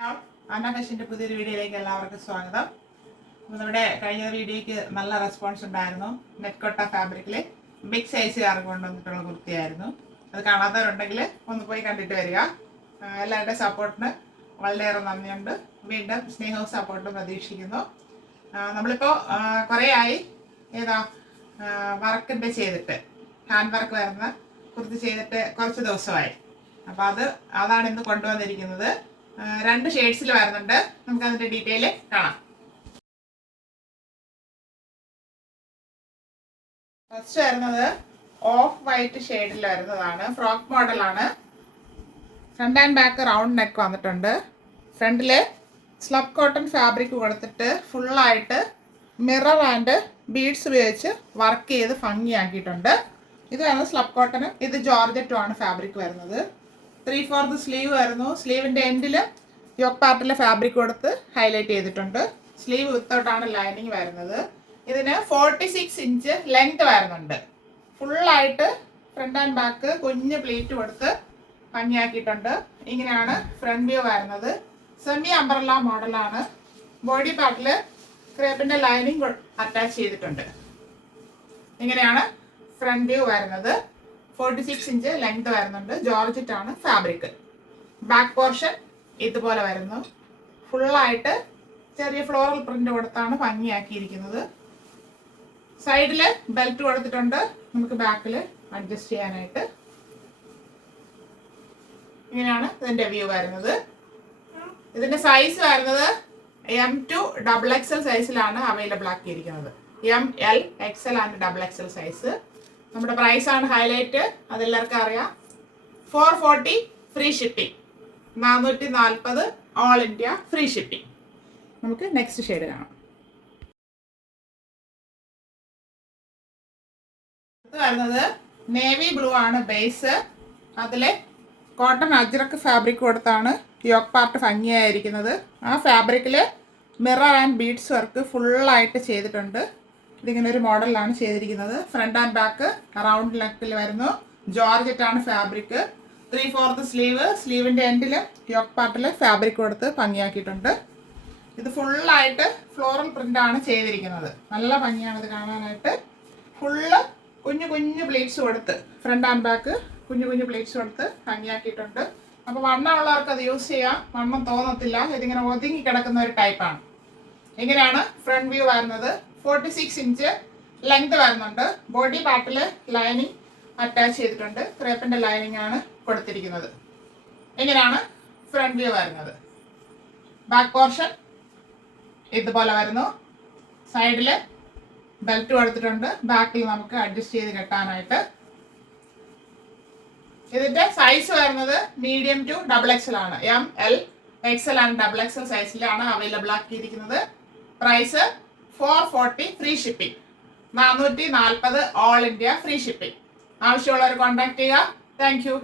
Anna Fashion's പുതിയൊരു വീഡിയോയിലേക്ക് എല്ലാവർക്കും സ്വാഗതം. നമ്മുടെ കഴിഞ്ഞ വീഡിയോയ്ക്ക് നല്ല റെസ്പോൺസ് ഉണ്ടായിരുന്നു. നെറ്റ്കോട്ട ഫാബ്രിക്കിൽ ബിഗ് സൈസുകാർക്ക് കൊണ്ടുവന്നിട്ടുള്ള കുർത്തിയായിരുന്നു. അത് കാണാത്തവരുണ്ടെങ്കിൽ ഒന്ന് പോയി കണ്ടിട്ട് വരിക. എല്ലാവരുടെ സപ്പോർട്ടിന് വളരെയേറെ നന്ദിയുണ്ട്. വീണ്ടും സ്നേഹവും സപ്പോർട്ടും പ്രതീക്ഷിക്കുന്നു. നമ്മളിപ്പോൾ കുറേ ആയി വർക്കിൻ്റെ ചെയ്തിട്ട് ഹാൻഡ് വർക്ക് വരുന്ന കുർത്തി ചെയ്തിട്ട് കുറച്ച് ദിവസമായി. അപ്പോൾ അതാണ് ഇന്ന് കൊണ്ടുവന്നിരിക്കുന്നത്. രണ്ട് ഷെയ്ഡ്സിൽ വരുന്നുണ്ട്. നമുക്ക് അതിന്റെ ഡീറ്റെയിൽ കാണാം. ഫസ്റ്റ് വരുന്നത് ഓഫ് വൈറ്റ് ഷെയ്ഡിൽ വരുന്നതാണ്. ഫ്രോക്ക് മോഡലാണ്. Front and back round neck വന്നിട്ടുണ്ട്. ഫ്രണ്ടിൽ സ്ലബ് കോട്ടൺ ഫാബ്രിക് കൊടുത്തിട്ട് ഫുള്ളായിട്ട് മിറർ ആൻഡ് ബീഡ്സ് ഉപയോഗിച്ച് വർക്ക് ചെയ്ത് ഭംഗിയാക്കിയിട്ടുണ്ട്. ഇത് വരുന്നത് സ്ലബ് കോട്ടൺ. ഇത് ജോർജറ്റും ആണ് ഫാബ്രിക് വരുന്നത്. 3/4 സ്ലീവ് വരുന്നു. സ്ലീവിൻ്റെ എൻഡിൽ യോക്ക് പാർട്ടിലെ ഫാബ്രിക് കൊടുത്ത് ഹൈലൈറ്റ് ചെയ്തിട്ടുണ്ട്. സ്ലീവ് വിത്തൗട്ടാണ് ലൈനിങ് വരുന്നത്. ഇതിന് 46 ഇഞ്ച് ലെങ്ത് വരുന്നുണ്ട്. ഫുള്ളായിട്ട് ഫ്രണ്ട് ആൻഡ് ബാക്ക് കുഞ്ഞ് പ്ലീറ്റ് കൊടുത്ത് ഭംഗിയാക്കിയിട്ടുണ്ട്. ഇങ്ങനെയാണ് ഫ്രണ്ട് വ്യൂ വരുന്നത്. സെമി അംബ്രല്ല മോഡലാണ്. ബോഡി പാർട്ടിൽ ക്രേപ്പിൻ്റെ ലൈനിങ് അറ്റാച്ച് ചെയ്തിട്ടുണ്ട്. ഇങ്ങനെയാണ് ഫ്രണ്ട് വ്യൂ വരുന്നത്. 46 ഇഞ്ച് ലെങ്ത് വരുന്നുണ്ട്. ജോർജറ്റ് ആണ് ഫാബ്രിക്. ബാക്ക് പോർഷൻ ഇതുപോലെ വരുന്നു. ഫുള്ളായിട്ട് ചെറിയ ഫ്ലോറൽ പ്രിന്റ് കൊടുത്താണ് ഭംഗിയാക്കിയിരിക്കുന്നത്. സൈഡിൽ ബെൽറ്റ് കൊടുത്തിട്ടുണ്ട്. നമുക്ക് ബാക്കിൽ അഡ്ജസ്റ്റ് ചെയ്യാനായിട്ട്. ഇങ്ങനെയാണ് ഇതിന്റെ വ്യൂ വരുന്നത്. ഇതിന്റെ സൈസ് വരുന്നത് M to XXL സൈസിലാണ് അവൈലബിൾ ആക്കിയിരിക്കുന്നത്. M, L, XL and XXL സൈസ്. നമ്മുടെ പ്രൈസ് ആണ് ഹൈലൈറ്റ്. അതെല്ലാവർക്കും അറിയാം. 440 free shipping. 440 all India free shipping. നമുക്ക് നെക്സ്റ്റ് ഷെയ്ഡ് കാണാം. ഇത് വരുന്നത് നേവി ബ്ലൂ ആണ് ബേസ്. അതിൽ കോട്ടൺ അജ്രക്ക് ഫാബ്രിക് കൊടുത്താണ് യോക്ക് പാർട്ട് ഭംഗിയായിരിക്കുന്നത്. ആ ഫാബ്രിക്കിൽ മിറർ ആൻഡ് ബീഡ്സ് വർക്ക് ഫുള്ളായിട്ട് ചെയ്തിട്ടുണ്ട്. ഇതിങ്ങനെ ഒരു മോഡലിലാണ് ചെയ്തിരിക്കുന്നത്. ഫ്രണ്ട് ആൻഡ് ബാക്ക് റൗണ്ട് നെക്കിൽ വരുന്നു. ജോർജറ്റ് ആണ് ഫാബ്രിക്. 3/4 സ്ലീവ്. സ്ലീവിൻ്റെ എൻഡിൽ യോക്ക് പാർട്ടിൽ ഫാബ്രിക് കൊടുത്ത് ഭംഗിയാക്കിയിട്ടുണ്ട്. ഇത് ഫുള്ളായിട്ട് ഫ്ലോറൽ പ്രിൻ്റാണ് ചെയ്തിരിക്കുന്നത്. നല്ല ഭംഗിയാണ് ഇത് കാണാനായിട്ട്. ഫുള്ള് കുഞ്ഞു കുഞ്ഞു പ്ലേറ്റ്സ് കൊടുത്ത് ഫ്രണ്ട് ആൻഡ് ബാക്ക് കുഞ്ഞു കുഞ്ഞു പ്ലേറ്റ്സ് കൊടുത്ത് ഭംഗിയാക്കിയിട്ടുണ്ട്. അപ്പോൾ വണ്ണമുള്ളവർക്ക് അത് യൂസ് ചെയ്യാം. വണ്ണം തോന്നത്തില്ല. ഇതിങ്ങനെ ഒതുങ്ങി കിടക്കുന്ന ഒരു ടൈപ്പാണ്. ഇങ്ങനെയാണ് ഫ്രണ്ട് വ്യൂ വരുന്നത്. 46 ഇഞ്ച് ലെങ്ത് വരുന്നുണ്ട്. ബോഡി പാർട്ടിൽ ലൈനിങ് അറ്റാച്ച് ചെയ്തിട്ടുണ്ട്. ക്രേപ്പിൻ്റെ ലൈനിങ് ആണ് കൊടുത്തിരിക്കുന്നത്. ഇങ്ങനെയാണ് ഫ്രണ്ട് വ്യൂ വരുന്നത്. ബാക്ക് പോർഷൻ ഇതുപോലെ വരുന്നു. സൈഡിൽ ബെൽറ്റ് കൊടുത്തിട്ടുണ്ട്. ബാക്കിൽ നമുക്ക് അഡ്ജസ്റ്റ് ചെയ്ത് കെട്ടാനായിട്ട്. ഇതിൻ്റെ സൈസ് വരുന്നത് മീഡിയം ടു XXL ആണ്. M, L, XL and XXL സൈസിലാണ് അവൈലബിൾ ആക്കിയിരിക്കുന്നത്. Price 440 free shipping. 440 all India free shipping. ആവശ്യമുള്ളവർ കോൺടാക്ട് ചെയ്യുക. Thank U.